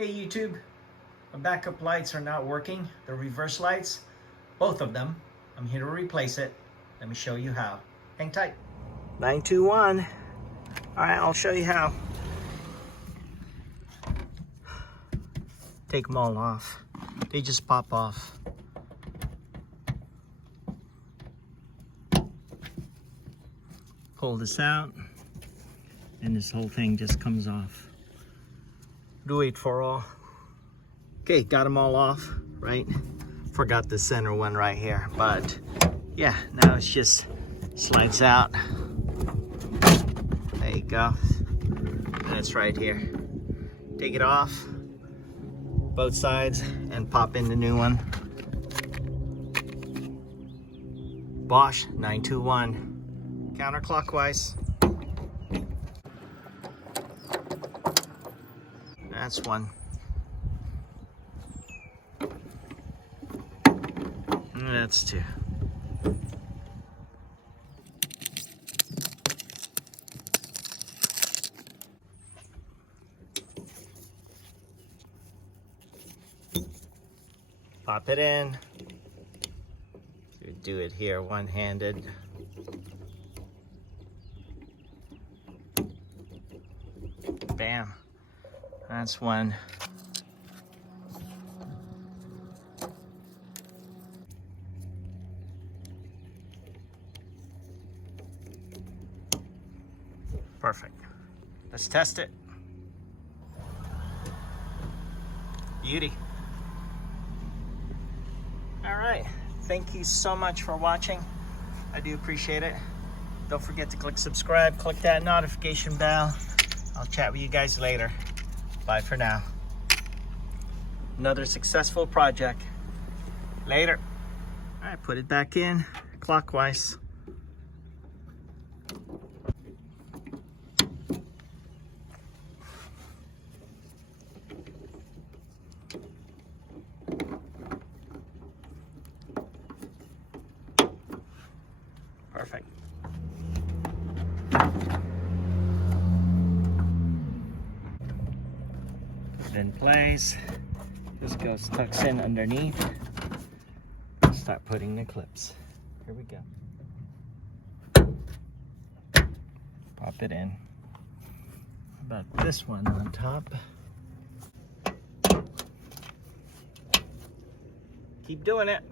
Hey YouTube, my backup lights are not working. The reverse lights, both of them. I'm here to replace it. Let me show you how. Hang tight. 921. All right, I'll show you how. Take them all off. They just pop off. Pull this out, and this whole thing just comes off. Do it for all. Okay, got them all off, right? Forgot the center one right here, but yeah, now it's just slides out. There you go. And it's right here. Take it off, both sides, and pop in the new one. Bosch 921. Counterclockwise. That's one. And that's two. Pop it in. Do it here one-handed. Bam. That's one. Perfect. Let's test it. Beauty. All right. Thank you so much for watching. I do appreciate it. Don't forget to click subscribe, click that notification bell. I'll chat with you guys later. Bye for now. Another successful project. Later. All right, put it back in clockwise. Perfect. In place. This goes tucks in underneath. Start putting the clips. Here we go. Pop it in. About this one on top. Keep doing it.